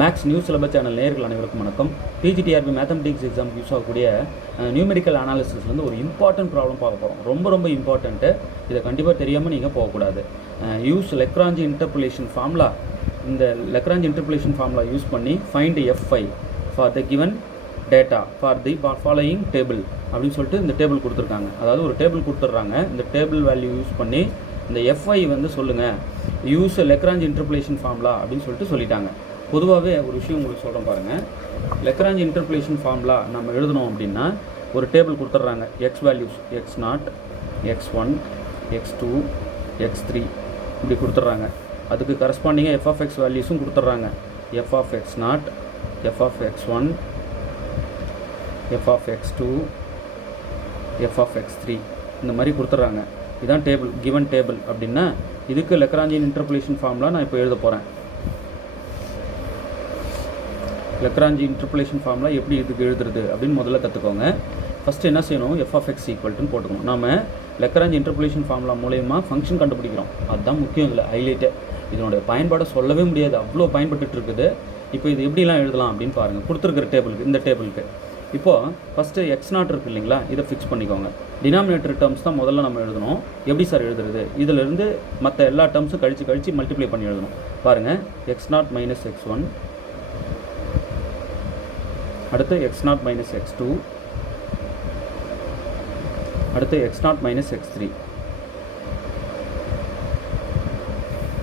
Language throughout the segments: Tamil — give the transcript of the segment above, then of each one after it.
மேக்ஸ் நியூஸ் சிலபஸ் சேனல் நேயர்கள் அனைவருக்கும் வணக்கம். பிஜிடிஆர்பி மேத்தமெட்டிக்ஸ் எக்ஸாம் யூஸ் ஆகக்கூடிய நியூமெரிக்கல் அனாலிசிஸ்லேருந்து ஒரு இம்பார்ட்டன்ட் ப்ராப்ளம் பார்க்க போகிறோம். ரொம்ப இம்பார்ட்டண்ட்டு. இதை கண்டிப்பாக தெரியாமல் நீங்கள் போகக்கூடாது. Use Lagrange interpolation formula. இந்த லெக்ராஞ்சி இன்டர்போலேஷன் ஃபார்முலா யூஸ் பண்ணி find F5 for the given data for the following table அப்படின்னு சொல்லிட்டு இந்த டேபிள் கொடுத்துருக்காங்க. அதாவது ஒரு டேபிள் கொடுத்துட்றாங்க. இந்த டேபிள் வேல்யூ யூஸ் பண்ணி இந்த F5 வந்து சொல்லுங்கள், யூஸ் லெக்ராஞ்சி இன்டர்போலேஷன் ஃபார்முலா அப்படின்னு சொல்லிட்டு சொல்லிட்டாங்க. பொதுவாகவே ஒரு விஷயம் உங்களுக்கு சொல்கிறேன் பாருங்கள். லெக்ராஞ்சி இன்டர்போலேஷன் ஃபார்முலா நம்ம எழுதணும் அப்படின்னா ஒரு டேபிள் கொடுத்துட்றாங்க. X values x0, x1, x2, x3 இப்படி கொடுத்துட்றாங்க. அதுக்கு கரஸ்பாண்டிங்காக f of x வேல்யூஸும் கொடுத்துட்றாங்க. f of x0, f of x1, f of x2, f of x3 இந்த மாதிரி கொடுத்துட்றாங்க. இதுதான் டேபிள், கிவன் டேபிள் அப்படின்னா இதுக்கு லெக்ராஞ்சி இன்டர்போலேஷன் ஃபார்முலா நான் இப்போ எழுத போகிறேன். லெக்ராஞ்சி இன்டர்போலேஷன் ஃபார்முலா எப்படி இதுக்கு எழுதுறது அப்படின்னு முதல்ல கற்றுக்கோங்க. ஃபஸ்ட்டு என்ன செய்யணும், f of x ஈக்குவல்ட்டுன்னு போட்டுக்கணும். நம்ம லெக்ராஞ்சி இன்டர்போலேஷன் ஃபார்முலா மூலயமா ஃபங்க்ஷன் கண்டுபிடிக்கிறோம். அதுதான் முக்கியம். இதில் ஹைலைட்டு. இதனுடைய பயன்பாடை சொல்லவே முடியாது, அவ்வளோ பயன்பட்டு இருக்குது. இப்போ இது எப்படிலாம் எழுதலாம் அப்படின்னு பாருங்கள். கொடுத்துருக்கிற டேபிளுக்கு, இந்த டேபிளுக்கு இப்போது ஃபஸ்ட்டு x0 இருக்குது இல்லைங்களா, இதை ஃபிக்ஸ் பண்ணிக்கோங்க. டினாமினேட்டர் டேர்ம்ஸ் தான் முதல்ல நம்ம எழுதணும். எப்படி சார் எழுதுறது? இதிலிருந்து மற்ற எல்லா டேர்ம்ஸும் கழித்து மல்டிப்ளை பண்ணி எழுதணும். பாருங்கள், x0 மைனஸ் x1, அடுத்து x0 மைனஸ் x2, அடுத்து x0 மைனஸ் x3.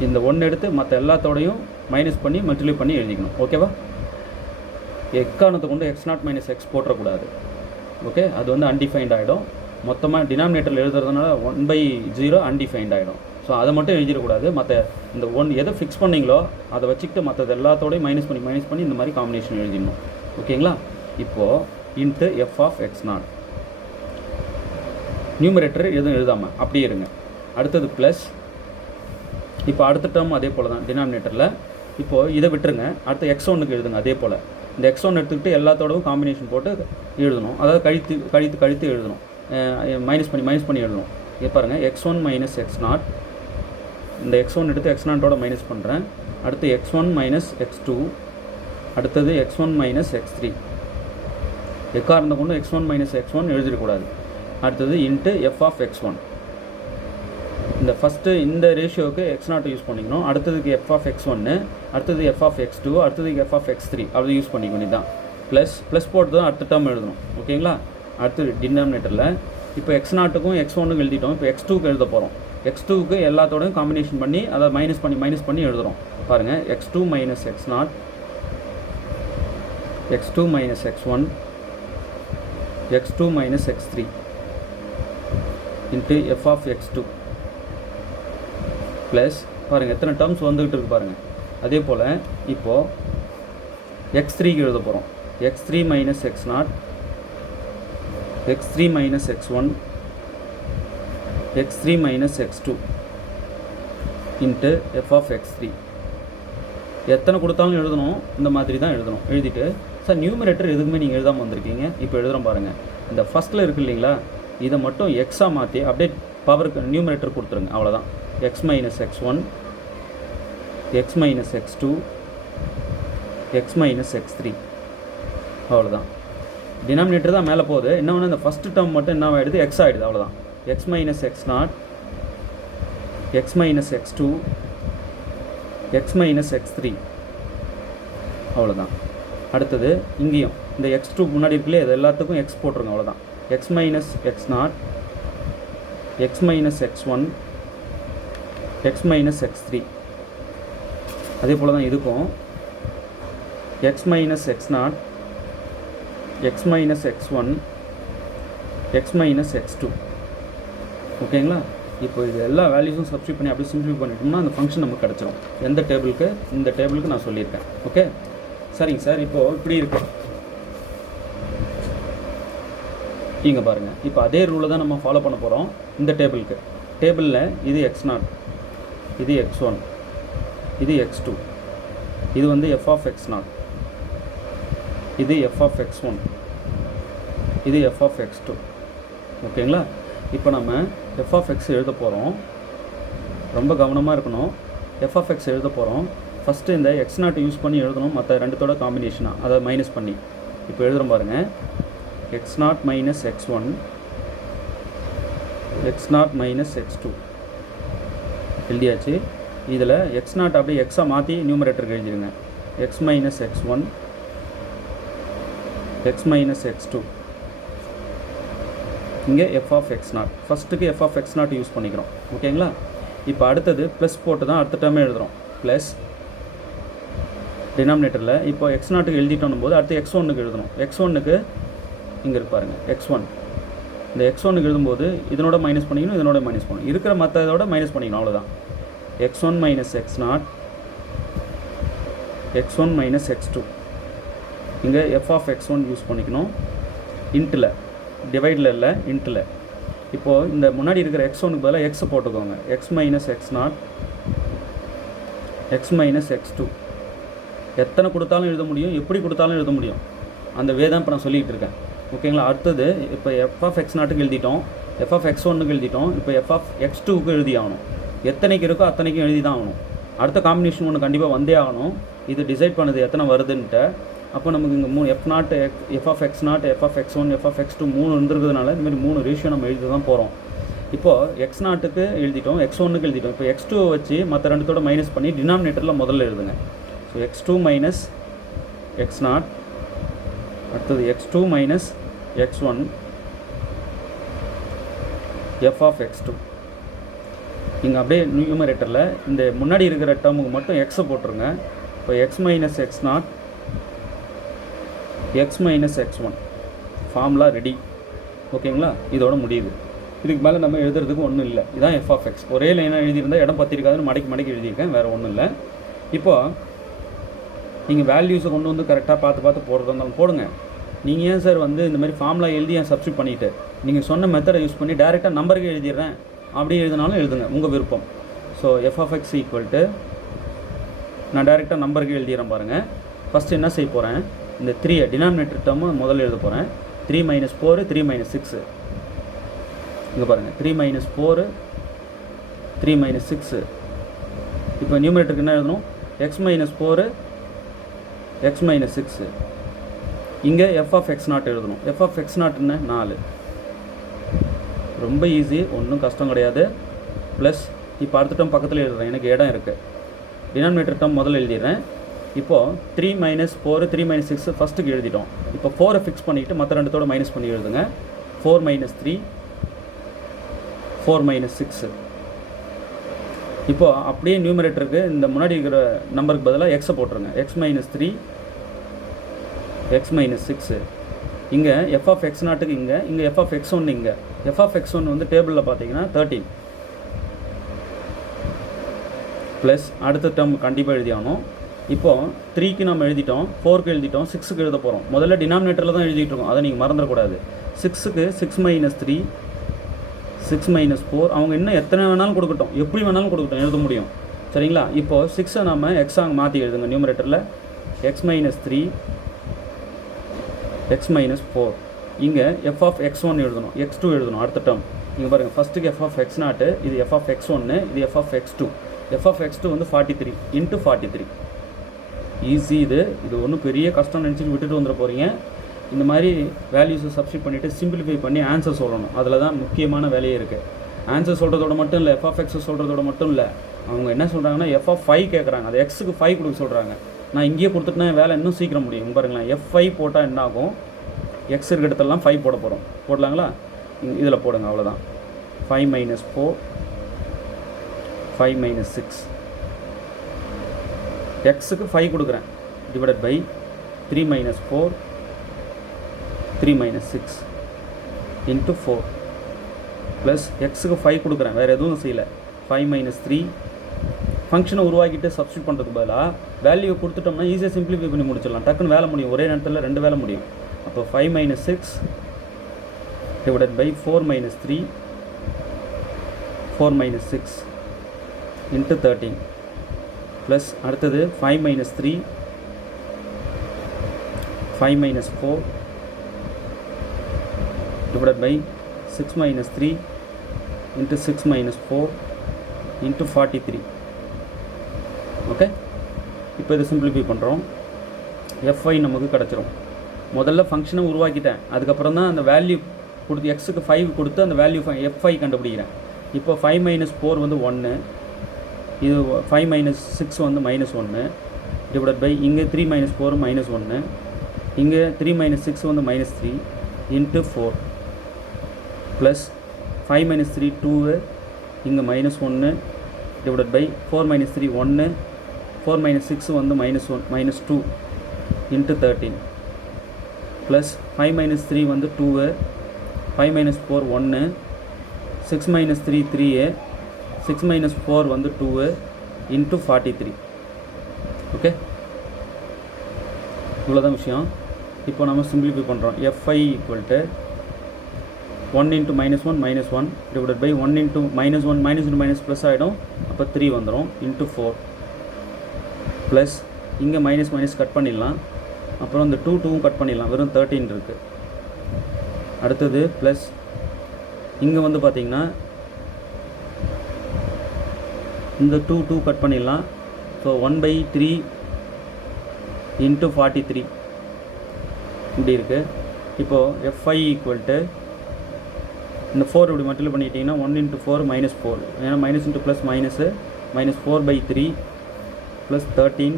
இந்த ஒன்று எடுத்து மற்ற எல்லாத்தோடையும் மைனஸ் பண்ணி மல்டிப்ளை பண்ணி எழுதிக்கணும். ஓகேவா? எக்காரணத்தை கொண்டு x0 மைனஸ் x போட்டக்கூடாது. ஓகே, அது வந்து அன்டிஃபைன்ட் ஆகிடும். மொத்தமாக டினாமினேட்டரில் எழுதுறதுனால 1/0 அன்டிஃபைன்ட் ஆகிடும். ஸோ அதை மட்டும் எழுதிடக்கூடாது. மற்ற இந்த எதை ஃபிக்ஸ் பண்ணிங்களோ அதை வச்சுக்கிட்டு மற்றது எல்லாத்தோடையும் மைனஸ் பண்ணி இந்த மாதிரி காம்பினேஷன் எழுதிடணும். ஓகேங்களா? இப்போது into f of x0 numerator எதுவும் எழுதாமல் அப்படியே இருங்க. அடுத்தது ப்ளஸ். இப்போ அடுத்த டேர்ம் அதே போல் தான் டினாமினேட்டரில். இப்போது இதை விட்டுருங்க. அடுத்த x1க்கு எழுதுங்க. அதே போல் இந்த x1 எடுத்துக்கிட்டு எல்லாத்தோடவும் காம்பினேஷன் போட்டு எழுதணும். அதாவது கழித்து எழுதணும். மைனஸ் பண்ணி எழுதணும். இது பாருங்கள், x1 மைனஸ் x0. இந்த x1 எடுத்து x0ஓட மைனஸ் பண்ணுறேன். அடுத்து x1 மைனஸ் x2, அடுத்தது x1 மைனஸ் x3. எக்காரணத்தை கொண்டு x1 மைனஸ் x1 எழுதிடக்கூடாது. அடுத்தது இன்ட்டு f of x1. இந்த ஃபஸ்ட்டு இந்த ரேஷியோவுக்கு x0 யூஸ் பண்ணிக்கணும். அடுத்ததுக்கு f of x1, அடுத்தது f of x2, அடுத்ததுக்கு f of x3 அப்படி யூஸ் பண்ணிக்கணும். இதுதான் ப்ளஸ் போட்டு தான் அடுத்த டேர்ம் எழுதணும். ஓகேங்களா? அடுத்தது டினாமினேட்டரில் இப்போ x0க்கும் x1க்கும் எழுதிட்டோம். இப்போ x2க்கு எழுத போகிறோம். x2க்கு எல்லாத்தோடையும் காம்பினேஷன் பண்ணி அதை மைனஸ் பண்ணி எழுதுகிறோம். பாருங்கள், x2 minus x0, x2 minus x1, x2 minus x3 into f of x2 plus. பாருங்கள் எத்தனை டேர்ம்ஸ் வந்துக்கிட்டு இருக்கு பாருங்கள். அதே போல் இப்போது x3க்கு எழுத போகிறோம். x3 minus x0, x3 minus x1, x3 minus x2 into f of x3. எத்தனை கொடுத்தாலும் எழுதணும், இந்த மாதிரி தான் எழுதணும். எழுதிட்டு சார் நியூமரேட்டர் எதுக்குமே நீங்கள் எழுதாமல் வந்திருக்கீங்க. இப்போ எழுதுகிறோம் பாருங்கள். இந்த ஃபஸ்ட்டில் இருக்குது இல்லைங்களா, இதை மட்டும் எக்ஸாக மாற்றி அப்படியே பவருக்கு நியூமரேட்டர் கொடுத்துருங்க. அவ்வளோதான். x minus x1, x minus x2, x minus x3. அவ்வளோதான். டினாமினேட்டர் தான் மேலே போகுது. என்ன ஒன்று, இந்த ஃபஸ்ட்டு டேர்ம் மட்டும் என்ன ஆகிடுது, எக்ஸ் ஆகிடுது. அவ்வளோதான். x minus x0, x minus x2, x minus x3. அவ்வளோதான். அடுத்தது இங்கேயும் இந்த x2 முன்னாடி இருக்குல்லே, இது எல்லாத்துக்கும் x போட்டுருங்க. அவ்வளோதான். x minus x0, x minus x1, x minus x3. அதே போல் தான் இதுக்கும் x minus x0, x minus x1, x minus x2. ஓகேங்களா? இப்போ இது எல்லா வேல்யூஸும் சப்ஸ்டியூட் பண்ணி அப்படியே சிம்பிளிஃபை பண்ணிட்டோம்னா அந்த ஃபங்க்ஷன் நமக்கு கிடச்சிரும். எந்த டேபிளுக்கு? இந்த டேபிளுக்கு நான் சொல்லியிருக்கேன். ஓகே, சரிங்க சார். இப்போது இப்படி இருக்கு. இங்கே பாருங்கள், இப்போ அதே ரூலை தான் நம்ம ஃபாலோ பண்ண போகிறோம். இந்த டேபிளில் இது x0, இது x1, இது x2, இது வந்து f of x0, இது f of x1, இது f of x2. ஓகேங்களா? இப்போ நம்ம f of x எழுத போகிறோம். ரொம்ப கவனமாக இருக்கணும். f of x எழுத போகிறோம். ஃபஸ்ட்டு இந்த எக்ஸ் நாட் யூஸ் பண்ணி எழுதணும், மற்ற ரெண்டுத்தோட காம்பினேஷனாக, அதாவது மைனஸ் பண்ணி. இப்போ எழுதுகிறோம் பாருங்கள், x naught minus x one, x naught minus x two எழுதியாச்சு. இதில் எக்ஸ் நாட் அப்படியே எக்ஸாக மாற்றி நியூமரேட்டருக்கு எழுதிடுங்க. X minus x one, x minus x two, இங்கே எஃப் ஆஃப் எக்ஸ் நாட். ஃபஸ்ட்டுக்கு f of x naught use பண்ணிக்கிறோம். ஓகேங்களா? இப்போ அடுத்தது ப்ளஸ் போட்டு தான் அடுத்த டைமே எழுதுகிறோம். ப்ளஸ் டினாமினேட்டரில் இப்போ எக்ஸ் நாட்டுக்கு எழுதிட்டோம் போது அடுத்து எக்ஸ் ஒன்னுக்கு எழுதணும். எக்ஸ் ஒன்னுக்கு இங்கே இருப்பாருங்க எக்ஸ் ஒன். இந்த எக்ஸ் ஒன்னுக்கு எழுதும்போது இதனோட மைனஸ் பண்ணிக்கணும், இதனோட மைனஸ் பண்ணணும், இருக்கிற மற்ற இதோட மைனஸ் பண்ணிக்கணும், அவ்வளோதான். X one minus x naught, x one minus x two. இங்கே f of x one use பண்ணிக்கணும். இன்ட்டில், டிவைடில் இல்லை, இன்ட்டில். இப்போது இந்த முன்னாடி இருக்கிற எக்ஸ் ஒனுக்கு பதிலாக எக்ஸை போட்டுக்கோங்க. X minus x naught, x minus x two. எத்தனை கொடுத்தாலும் எழுத முடியும், எப்படி கொடுத்தாலும் எழுத முடியும். அந்த வே தான் இப்போ நான் சொல்லிகிட்டு இருக்கேன். ஓகேங்களா? அடுத்தது இப்போ எஃப் ஆஃப் எக்ஸ் நாட்டுக்கு எழுதிட்டோம், எஃப் ஆஃப் எக்ஸ் ஒன்னுக்கு எழுதிட்டோம். இப்போ எஃப் ஆஃப் எக்ஸ் டூக்கு எழுதி ஆகணும். எத்தனைக்கு இருக்கோ அத்தனைக்கும் எழுதி தான் ஆகணும். அடுத்த காம்பினேஷன் ஒன்று கண்டிப்பாக வந்தே ஆகணும். இது டிசைட் பண்ணுது எத்தனை வருதுன்ட்டு. அப்போ நமக்கு இங்கே f naught, f of x naught, f of x one, f of x two 3 இருந்திருக்கிறதுனால இந்தமாதிரி 3 ரேஷியோ நம்ம எழுதி தான் போகிறோம். இப்போது எக்ஸ் நாட்டுக்கு எழுதிட்டோம், எக்ஸ் ஒன்னுக்கு எழுதிட்டோம். இப்போ எக்ஸ் டூ வச்சு மற்ற ரெண்டுத்தோட மைனஸ் பண்ணி டினாமினேட்டரில் முதல்ல எழுதுங்க. So x two minus x naught, அடுத்தது x two minus x one, f of x two. இங்கே அப்படியே நியூமரேட்டரில் இந்த முன்னாடி இருக்கிற டேர்முக்கு மட்டும் எக்ஸை போட்டுருங்க. இப்போ X minus x naught, x minus x one formula ready. ஓகேங்களா? இதோட முடியுது. இதுக்கு மேலே நம்ம எழுதுறதுக்கு ஒன்றும் இல்லை. இதுதான் எஃப் ஆஃப் எக்ஸ். ஒரே லைனாக எழுதியிருந்தால் இடம் பற்றிருக்காதுன்னு மடக்கி எழுதியிருக்கேன், வேறு ஒன்றும் இல்லை. இப்போது நீங்கள் வேல்யூஸை கொண்டு வந்து கரெக்டாக பார்த்து போடுறதா இருந்தாலும் போடுங்க. நீங்கள் ஏன் சார் வந்து இந்த மாதிரி ஃபார்முலா எழுதி ஏன் சப்ஸ்டியூட் பண்ணிவிட்டு நீங்கள் சொன்ன மெத்தடை யூஸ் பண்ணி டேரெக்டாக நம்பருக்கு எழுதிடுறேன் அப்படி எழுதினாலும் எழுதுங்க, உங்கள் விருப்பம். So f of x equal to, நான் டேரெக்டாக நம்பருக்கு எழுதிடுறேன் பாருங்கள். ஃபஸ்ட்டு என்ன செய்ய போகிறேன், இந்த 3 டினாமினேட்டர் டேர்மு முதல்ல எழுத போகிறேன். 3 மைனஸ் 4, 3 மைனஸ் 6. இங்கே பாருங்கள், 3 மைனஸ் 4, 3 மைனஸ் 6. இப்போ நியூமரேட்டருக்கு என்ன எழுதணும், எக்ஸ் மைனஸ் 4, எக்ஸ் மைனஸ் 6. இங்கே எஃப் ஆஃப் எக்ஸ் நாட் எழுதணும். எஃப் ஆஃப் எக்ஸ் நாட் என்ன, 4. ரொம்ப ஈஸி, ஒன்றும் கஷ்டம் கிடையாது. ப்ளஸ் இப்போ அடுத்த டேர்ம் பக்கத்தில் எழுதுறேன், எனக்கு இடம் இருக்குது. டினாமினேட்டர் டேர்ம் முதல்ல எழுதிடுறேன். இப்போது 3 மைனஸ் 4, 3 மைனஸ் 6 ஃபஸ்ட்டுக்கு எழுதிட்டோம். இப்போ 4 ஃபிக்ஸ் பண்ணிவிட்டு மற்ற ரெண்டுத்தோட மைனஸ் பண்ணி எழுதுங்க. 4 மைனஸ் 3, 4 மைனஸ் 6. இப்போது அப்படியே நியூமரேட்டருக்கு இந்த முன்னாடி இருக்கிற நம்பருக்கு பதிலாக எக்ஸை போட்டுருங்க. X minus 3, x minus 6. இங்கே எஃப் ஆஃப் எக்ஸ் நாட்டுக்கு இங்கே எஃப் ஆஃப் எக்ஸ் ஒன்று, இங்கே எஃப் ஆஃப் எக்ஸ் ஒன்று வந்து டேபிளில் பார்த்தீங்கன்னா 13. ப்ளஸ் அடுத்த டேர்ம் கண்டிப்பாக எழுதி ஆகணும். இப்போது 3க்கு நம்ம எழுதிட்டோம், 4க்கு எழுதிட்டோம், 6க்கு எழுத போகிறோம். முதல்ல டினாமினேட்டரில் தான் எழுதிட்டு இருக்கோம், அதை நீங்கள் மறந்துடக்கூடாது. 6க்கு 6 மைனஸ் 3, 6 மைனஸ் 4. அவங்க இன்னும் எத்தனை வேணாலும் கொடுக்கட்டும், எப்படி வேணாலும் கொடுக்கட்டும், எழுத முடியும். சரிங்களா? இப்போது 6ஐ நம்ம எக்ஸாக மாற்றி எழுதுங்க நியூமரேட்டரில். X minus 3, x minus 4. இங்கே எஃப் ஆஃப் எக்ஸ் ஒன் எழுதணும், எக்ஸ் டூ எழுதணும் அடுத்த டேர்ம். இங்கே பாருங்கள், ஃபஸ்ட்டுக்கு எஃப் ஆஃப் எக்ஸ் நாட்டு, இது எஃப் ஆஃப் எக்ஸ் ஒன்று, இது f of x two. F of x two வந்து 43 இன்ட்டு 43. ஈஸி. இது ஒன்றும் பெரிய கஷ்டம் நினச்சிட்டு விட்டுட்டு வந்துட போகிறீங்க. இந்த மாதிரி வேல்யூஸை சப்ஸ்டியூட் பண்ணிவிட்டு சிம்பிளிஃபை பண்ணி ஆன்சர் சொல்லணும். அதில் தான் முக்கியமான வேலையே இருக்குது. ஆன்சர் சொல்கிறதோட மட்டும் இல்லை, எஃப் ஆஃப் எக்ஸ் சொல்கிறதோட மட்டும் இல்லை. அவங்க என்ன சொல்கிறாங்கன்னா எஃப் ஆஃப் 5 கேட்குறாங்க, அது எக்ஸுக்கு 5 கொடுக்க சொல்கிறாங்க. நான் இங்கேயே கொடுத்துட்டுனா வேலை இன்னும் சீக்கிரம் முடியும். பாருங்களேன், F5 போட்டால் என்ன ஆகும், எக்ஸ் இருக்க இடத்துலலாம் 5 போட போகிறோம். போடலாங்களா? இதில் போடுங்க, அவ்வளோதான். 5 மைனஸ் 4, 5 மைனஸ் 6. எக்ஸுக்கு 5 கொடுக்குறேன், divided by 3 minus 4, 3 minus 6 into 4 plus எக்ஸுக்கு 5 கொடுக்குறேன், வேறு எதுவும் செய்யலை. 5 மைனஸ் 3. ஃபங்க்ஷனை உருவாக்கிட்டு சப்ஸ்டியூட் பண்ணுறதுக்கு பதிலாக வேல்யூ கொடுத்துட்டோம்னா ஈஸியாக சிம்பிளிஃபை பண்ணி முடிச்சிடலாம். டக்குன்னு வேலை முடியும், ஒரே நேரத்தில் 2 வேலை முடியும். அப்போ 5 minus 6 divided by 4 minus 3, 4 minus 6 into 13 plus அடுத்தது 5 minus 3, 5 minus 4 divided by 6 minus 3 into 6 minus 4 into 43. Okay. இப்போ இதை சிம்பிளிஃபை பண்ணுறோம். எஃப்ஐ நமக்கு கிடச்சிரும். முதல்ல ஃபங்க்ஷனை உருவாக்கிட்டேன், அதுக்கப்புறம் தான் அந்த வேல்யூ கொடுத்து எக்ஸுக்கு 5 கொடுத்து அந்த வேல்யூ எஃப்ஐ கண்டுபிடிக்கிறேன். இப்போ 5 - 4 வந்து 1, இது 5 - 6 வந்து -1 டிவைடட் பை இங்கே 3 - 4 -1, இங்கே 3 - 6 வந்து -3 இன்ட்டு 4 ப்ளஸ் 5 - 3 2, இங்கே -1 டிவைடட் பை 4 - 3 1, 4 - 6 வந்து -2 இன்ட்டு 13 ப்ளஸ் 5 - 3 வந்து 2, 5 - 4 1, 6 - 3 3, 6 - 4 வந்து 2 இன்ட்டு 43. ஓகே, இவ்வளோதான் விஷயம். இப்போ நம்ம சிம்பிளிஃபை பண்ணுறோம். F i equal to 1 × -1 -1 divided by 1 × -1 -1 plus ஆகிடும், அப்போ 3 வந்துடும் இன்ட்டு 4 ப்ளஸ் இங்கே மைனஸ் கட் பண்ணிடலாம், அப்புறம் இந்த 2 கட் பண்ணிடலாம், வெறும் 13 இருக்குது. அடுத்தது ப்ளஸ் இங்கே வந்து பார்த்திங்கன்னா இந்த 2 கட் பண்ணிடலாம். ஸோ 1/3 இன்ட்டு 43 இப்படி இருக்குது. இப்போது எஃப்ஐ ஈக்குவல் டு இந்த 4 இப்படி மல்டிப்ளை பண்ணிட்டீங்கன்னா 1 × 4 -4, ஏன்னா minus into plus minus -4/3 plus 13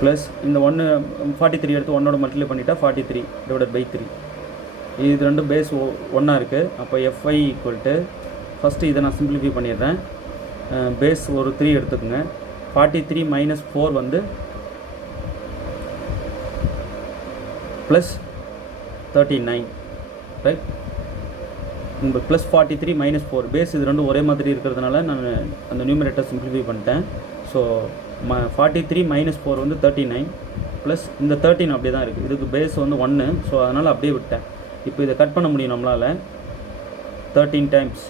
plus இந்த 43 எடுத்து 1ஓட மல்டிப்ளை பண்ணிட்டா 43 டிவைடட் பை 3. இது ரெண்டும் பேஸ் ஒன்றா இருக்குது. அப்போ எஃப்ஐ ஈக்குவல் டு ஃபஸ்ட்டு இதை நான் சிம்பிளிஃபை பண்ணிடுறேன். பேஸ் ஒரு 3 எடுத்துக்கோங்க. 43 - 4 வந்து ப்ளஸ் 39, ரைட். உங்களுக்கு ப்ளஸ் 43 - 4 பேஸ் இது ரெண்டும் ஒரே மாதிரி இருக்கிறதுனால நான் அந்த நியூமரேட்டர் சிம்பிளிஃபை பண்ணிட்டேன். ஸோ 43 - 4 வந்து 39 ப்ளஸ் இந்த 13 அப்படியே தான் இருக்குது. இதுக்கு பேஸ் வந்து 1, ஸோ அதனால் அப்படியே விட்டேன். இப்போ இதை கட் பண்ண முடியும் நம்மளால். 13 ×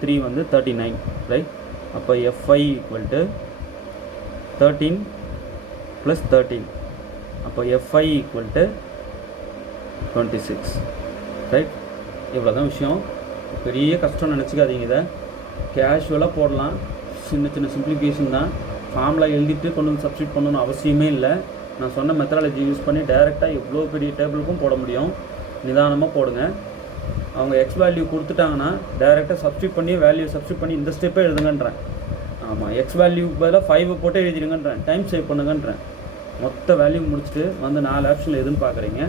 3 வந்து 39, ரைட். அப்போ எஃப்ஐ ஈக்குவல் டு 13 + 13, அப்போ எஃப்ஐ ஈக்குவல் டு 26, ரைட். இவ்வளோ தான் விஷயம். பெரிய கஷ்டம் நினச்சிக்காதீங்க. இதை கேஷுவலாக போடலாம், சின்ன சின்ன சிம்பிளிஃபிகேஷன் தான். ஃபார்முலா எழுதிட்டு கொண்டு வந்து சப்ஸ்டியூட் பண்ணணும்னு அவசியமே இல்லை. நான் சொன்ன மெத்தடாலஜி யூஸ் பண்ணி டைரெக்டாக எவ்வளோ பெரிய டேபிளுக்கும் போட முடியும். நிதானமாக போடுங்க. அவங்க எக்ஸ் வேல்யூ கொடுத்துட்டாங்கன்னா டைரெக்டாக சப்ஸ்டியூட் பண்ணி வேல்யூ சப்ஸ்டியூட் பண்ணி இந்த ஸ்டெப்பே எழுதுங்கன்றேன். ஆமாம், எக்ஸ் வேல்யூ பதிலாக 5 போட்டு எழுதிடுங்கன்றேன், டைம் சேவ் பண்ணுங்கன்றேன். மொத்த வேல்யூ முடிச்சுட்டு வந்து 4 ஆப்ஷனில் எதுன்னு பார்க்குறீங்க.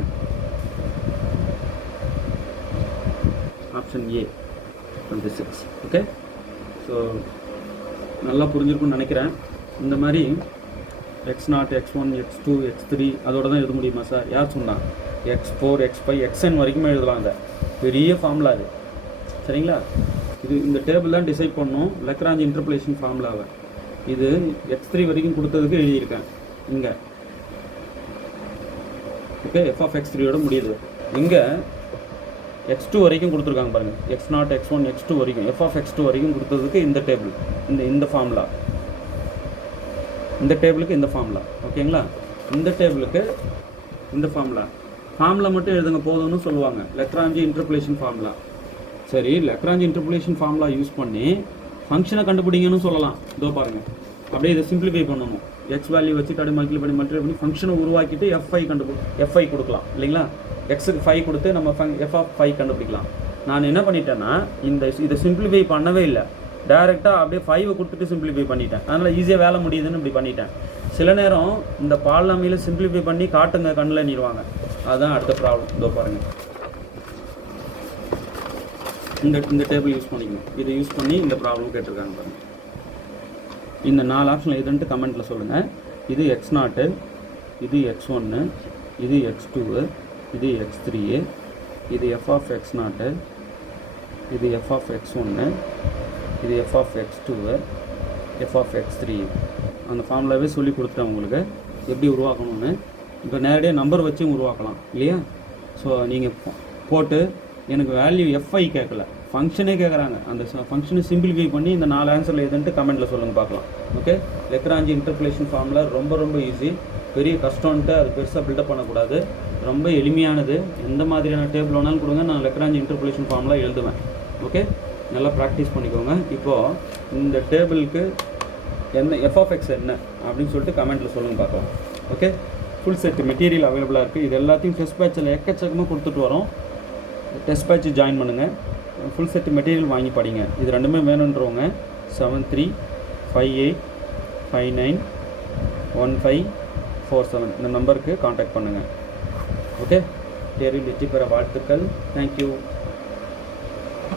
Option A 26. ஓகே, ஸோ நல்லா புரிஞ்சிருக்குன்னு நினைக்கிறேன். இந்த மாதிரி x0, x1, x2, x3 அதோட தான் எழுத முடியுமா சார்? யார் சொன்னா? x4, x5, xn வரைக்குமே எழுதலாம். அந்த பெரிய ஃபார்முலா அது, சரிங்களா? இது இந்த டேபிள் தான் டிசைட் பண்ணணும் லக்ராஞ்ச் இன்டர்போலேஷன் ஃபார்முலாவை. இது x3 வரைக்கும் கொடுத்ததுக்கு எழுதியிருக்கேன் இங்கே. ஓகே, f(x3) முடியுது. இங்கே x2 வரைக்கும் கொடுத்துருக்காங்க பாருங்கள். x0, x1, x2 வரைக்கும் f(x2) வரைக்கும் கொடுத்ததுக்கு இந்த டேபிள், இந்த ஃபார்முலா, இந்த டேபிளுக்கு இந்த ஃபார்முலா. ஓகேங்களா? இந்த டேபிளுக்கு இந்த ஃபார்முலா மட்டும் எழுதுங்க போதும்னு சொல்லுவாங்க, லக்ராஞ்ச் இன்டர்போலேஷன் ஃபார்முலா. சரி, லக்ராஞ்ச் இன்டர்போலேஷன் ஃபார்முலா யூஸ் பண்ணி ஃபங்க்ஷனை கண்டுபிடிங்கன்னு சொல்லலாம். இதோ பாருங்கள், அப்படியே இதை சிம்பிளிஃபை பண்ணணும். எக்ஸ் வேல்யூ வச்சு அப்படியே மல்டிப்ளை பண்ணி ஃபங்க்ஷனை உருவாக்கிட்டு எஃப்ஐ கொடுக்கலாம் இல்லைங்களா? எக்ஸுக்கு 5 கொடுத்து நம்ம f(5) கண்டுபிடிக்கலாம். நான் என்ன பண்ணிட்டேன்னா இதை சிம்பிளிஃபை பண்ணவே இல்லை, டைரெக்டாக அப்படியே 5 கொடுத்துட்டு சிம்பிளிஃபை பண்ணிட்டேன். அதனால் ஈஸியாக வேலை முடியுதுன்னு இப்படி பண்ணிட்டேன். சில நேரம் இந்த பாலினாமியல் சிம்பிளிஃபை பண்ணி காட்டுங்க கண்ணில் நீடுவாங்க, அதுதான் அடுத்த ப்ராப்ளம். இதோ பாருங்கள், இந்த டேபிள் யூஸ் பண்ணிக்கணும். இதை யூஸ் பண்ணி இந்த ப்ராப்ளம் கேட்டிருக்காங்க பாருங்கள். இந்த 4 ஆப்ஷனில் எதுன்ட்டு கமெண்ட்டில் சொல்லுங்கள். இது x0, இது x1, இது x2, இது x3, இது f(x0), இது f(x1), இது f(x2), f(x3). அந்த ஃபார்முலாவே சொல்லி கொடுத்துட்டேன் உங்களுக்கு எப்படி உருவாக்கணும்னு. இப்போ நேரடியாக நம்பர் வச்சும் உருவாக்கலாம் இல்லையா? ஸோ நீங்கள் போட்டு எனக்கு வேல்யூ எஃப்ஐ கேட்கல, ஃபங்க்ஷனே கேட்குறாங்க. அந்த ஃபங்க்ஷனை சிம்பிளிஃபை பண்ணி இந்த 4 ஆன்சரில் எதுன்ட்டு கமெண்ட்டில் சொல்லுங்கள் பார்க்கலாம். ஓகே, லக்ராஞ்ச் இன்டர்போலேஷன் ஃபார்முலா ரொம்ப ஈஸி. பெரிய கஷ்டம்ன்ட்டு அது பெருசாக பில்டப் பண்ணக்கூடாது, ரொம்ப எளிமையானது. எந்த மாதிரியான டேபிள் வேணாலும் கொடுங்க, நான் லக்ராஞ்ச் இன்டர்போலேஷன் ஃபார்முலா எழுதுவேன். ஓகே, நல்லா ப்ராக்டிஸ் பண்ணிக்கோங்க. இப்போது இந்த டேபிளுக்கு என்ன f(x) என்ன அப்படின்னு சொல்லிட்டு கமெண்ட்டில் சொல்லுங்கள் பார்க்கலாம். ஓகே, ஃபுல் செட் மெட்டீரியல் அவைலபிளாக இருக்குது. இது எல்லாத்தையும் டெஸ்ட் பேட்சில் எக்கச்சக்கமாக கொடுத்துட்டு வரோம். டெஸ்ட் பேட்ச் ஜாயின் பண்ணுங்கள், ஃபுல் செட் மெட்டீரியல் வாங்கி படிங்க. இது ரெண்டுமே வேணுன்றவங்க 7358591547 இந்த நம்பருக்கு காண்டாக்ட் பண்ணுங்கள். ஓகே, தேர்வில் வெற்றி பெற வாழ்த்துக்கள். தேங்க்யூ.